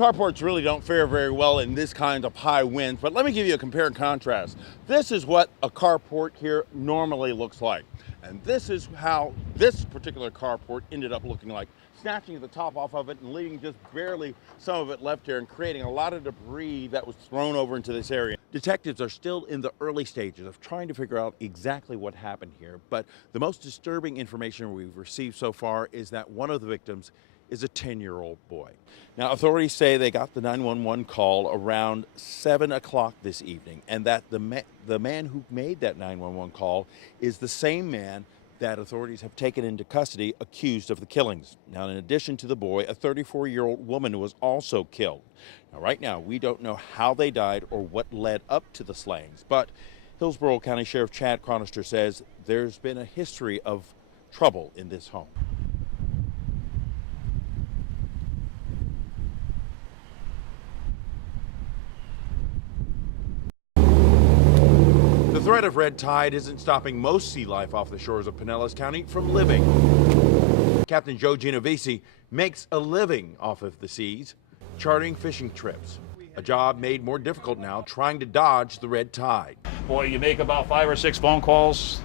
Carports really don't fare very well in this kind of high winds, but let me give you a compare and contrast. This is what a carport here normally looks like. And this is how this particular carport ended up looking like, snatching the top off of it and leaving just barely some of it left here and creating a lot of debris that was thrown over into this area. Detectives are still in the early stages of trying to figure out exactly what happened here, but the most disturbing information we've received so far is that one of the victims is a 10-year-old boy. Now, authorities say they got the 911 call around 7 o'clock this evening, and that the man who made that 911 call is the same man that authorities have taken into custody accused of the killings. Now, in addition to the boy, a 34-year-old woman was also killed. Now, right now, we don't know how they died or what led up to the slayings, but Hillsborough County Sheriff Chad Chronister says there's been a history of trouble in this home. The threat of red tide isn't stopping most sea life off the shores of Pinellas County from living. Captain Joe Genovese makes a living off of the seas, charting fishing trips. A job made more difficult now trying to dodge the red tide. Boy, you make about 5 or 6 phone calls.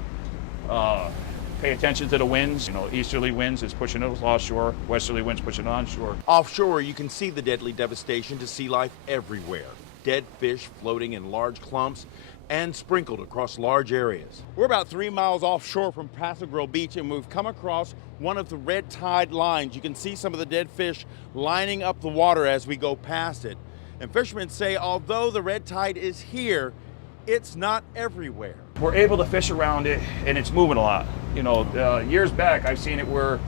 Pay attention to the winds. You know, easterly winds is pushing us offshore, westerly winds pushing onshore. Offshore, you can see the deadly devastation to sea life everywhere. Dead fish floating in large clumps and sprinkled across large areas. We're about 3 miles offshore from Paso Grill Beach, and we've come across one of the red tide lines. You can see some of the dead fish lining up the water as we go past it. And fishermen say although the red tide is here, it's not everywhere. We're able to fish around it, and it's moving a lot. You know, years back, I've seen it where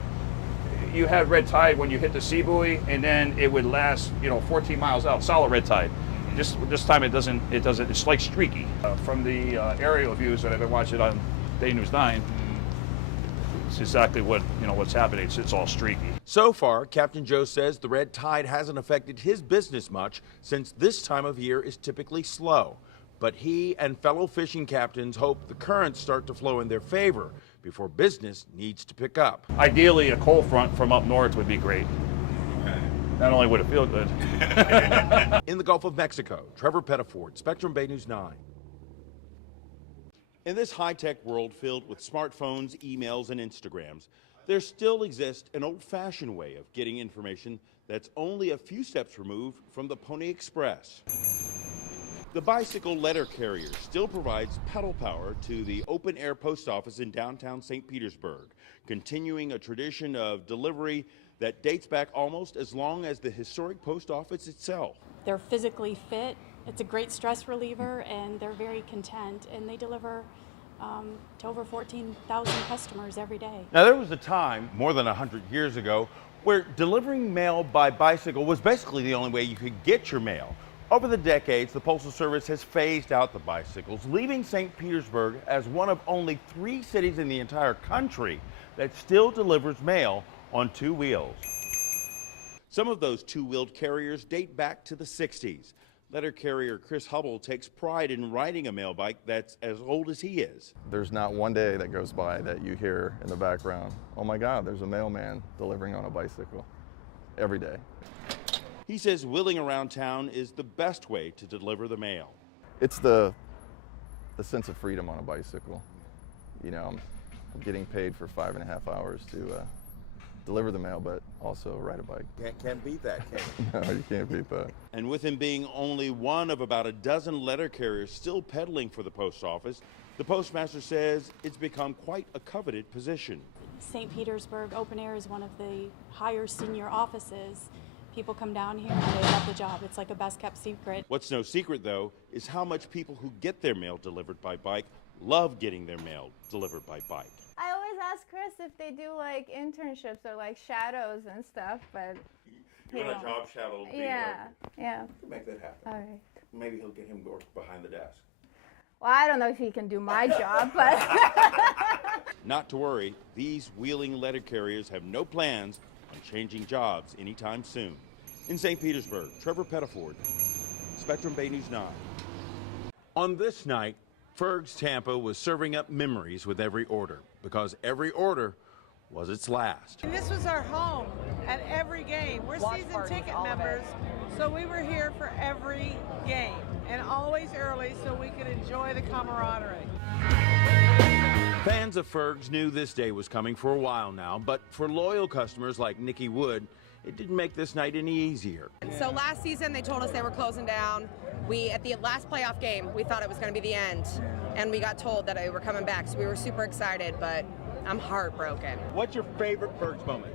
you had red tide when you hit the sea buoy, and then it would last, 14 miles out, solid red tide. This time it doesn't, it's like streaky. From the aerial views that I've been watching on Day News 9, it's exactly what's happening. It's all streaky. So far, Captain Joe says the red tide hasn't affected his business much since this time of year is typically slow. But he and fellow fishing captains hope the currents start to flow in their favor before business needs to pick up. Ideally, a cold front from up north would be great. Not only would it feel good. In the Gulf of Mexico, Trevor Pettiford, Spectrum Bay News 9. In this high-tech world filled with smartphones, emails, and Instagrams, there still exists an old-fashioned way of getting information that's only a few steps removed from the Pony Express. The bicycle letter carrier still provides pedal power to the open-air post office in downtown St. Petersburg, continuing a tradition of delivery that dates back almost as long as the historic post office itself. They're physically fit, it's a great stress reliever, and they're very content, and they deliver to over 14,000 customers every day. Now, there was a time, more than 100 years ago, where delivering mail by bicycle was basically the only way you could get your mail. Over the decades, the Postal Service has phased out the bicycles, leaving St. Petersburg as one of only 3 cities in the entire country that still delivers mail on 2 wheels. Some of those 2-wheeled carriers date back to the 60s. Letter carrier Chris Hubble takes pride in riding a mail bike that's as old as he is. There's not one day that goes by that you hear in the background, oh my God, there's a mailman delivering on a bicycle. Every day. He says wheeling around town is the best way to deliver the mail. It's the sense of freedom on a bicycle. You know, I'm getting paid for 5.5 hours to deliver the mail, but also ride a bike. Can't beat that, can you? No, you can't beat that. And with him being only one of about a dozen letter carriers still peddling for the post office, the postmaster says it's become quite a coveted position. St. Petersburg Open Air is one of the higher senior offices. People come down here and they love the job. It's like a best kept secret. What's no secret, though, is how much people who get their mail delivered by bike love getting their mail delivered by bike. I always ask Chris if they do like internships or like shadows and stuff, but You want a job shadow? yeah. Make that happen. All right. Maybe he'll get him to work behind the desk. Well, I don't know if he can do my job, but Not to worry, these wheeling letter carriers have no plans on changing jobs anytime soon. In St. Petersburg, Trevor Pettiford, Spectrum Bay News 9. On this night, Ferg's Tampa was serving up memories with every order, because every order was its last. And this was our home at every game. We're season ticket members, so we were here for every game and always early so we could enjoy the camaraderie. Fans of Fergs knew this day was coming for a while now, but for loyal customers like Nikki Wood, it didn't make this night any easier. So last season they told us they were closing down. At the last playoff game, we thought it was going to be the end, and we got told that they were coming back, so we were super excited, but I'm heartbroken. What's your favorite Fergs moment?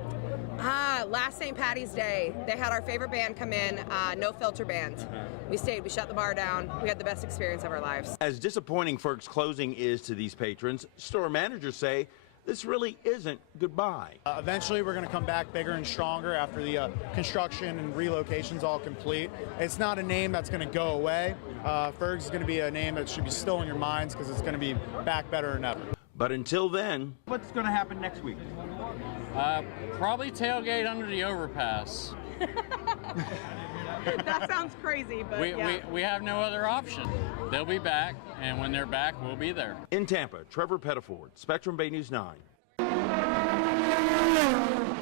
Last St. Patty's Day, they had our favorite band come in, No Filter Band. We stayed, we shut the bar down, we had the best experience of our lives. As disappointing Fergs closing is to these patrons, store managers say this really isn't goodbye. Eventually we're going to come back bigger and stronger after the construction and relocation's all complete. It's not a name that's going to go away. Fergs is going to be a name that should be still in your minds because it's going to be back better than ever. But until then, what's going to happen next week? Probably tailgate under the overpass. That sounds crazy, but We have no other option. They'll be back, and when they're back, we'll be there. In Tampa, Trevor Pettiford, Spectrum Bay News 9.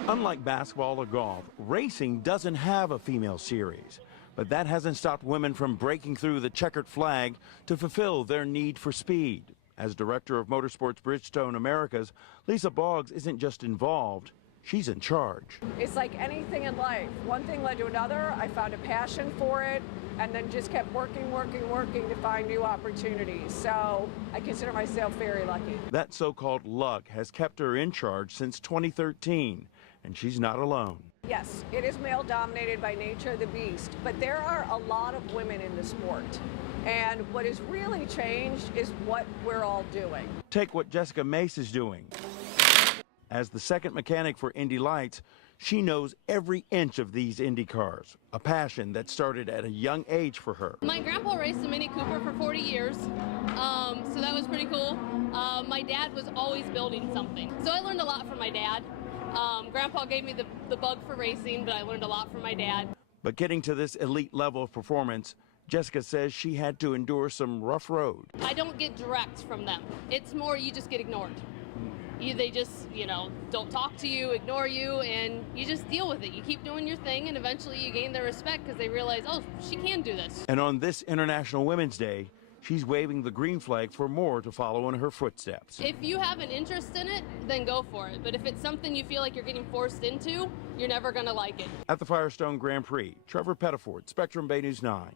Unlike basketball or golf, racing doesn't have a female series. But that hasn't stopped women from breaking through the checkered flag to fulfill their need for speed. As director of Motorsports Bridgestone Americas, Lisa Boggs isn't just involved, she's in charge. It's like anything in life. One thing led to another. I found a passion for it and then just kept working to find new opportunities. So I consider myself very lucky. That so-called luck has kept her in charge since 2013, and she's not alone. Yes, it is male dominated by nature of the beast, but there are a lot of women in the sport. And what has really changed is what we're all doing. Take what Jessica Mace is doing. As the second mechanic for Indy Lights, she knows every inch of these Indy cars, a passion that started at a young age for her. My grandpa raced a Mini Cooper for 40 years, so that was pretty cool. My dad was always building something, so I learned a lot from my dad. Grandpa gave me the bug for racing, but I learned a lot from my dad. But getting to this elite level of performance, Jessica says she had to endure some rough road. I don't get direct from them. It's more you just get ignored. They just, don't talk to you, ignore you, and you just deal with it. You keep doing your thing, and eventually you gain their respect because they realize, oh, she can do this. And on this International Women's Day, she's waving the green flag for more to follow in her footsteps. If you have an interest in it, then go for it. But if it's something you feel like you're getting forced into, you're never going to like it. At the Firestone Grand Prix, Trevor Pettiford, Spectrum Bay News 9.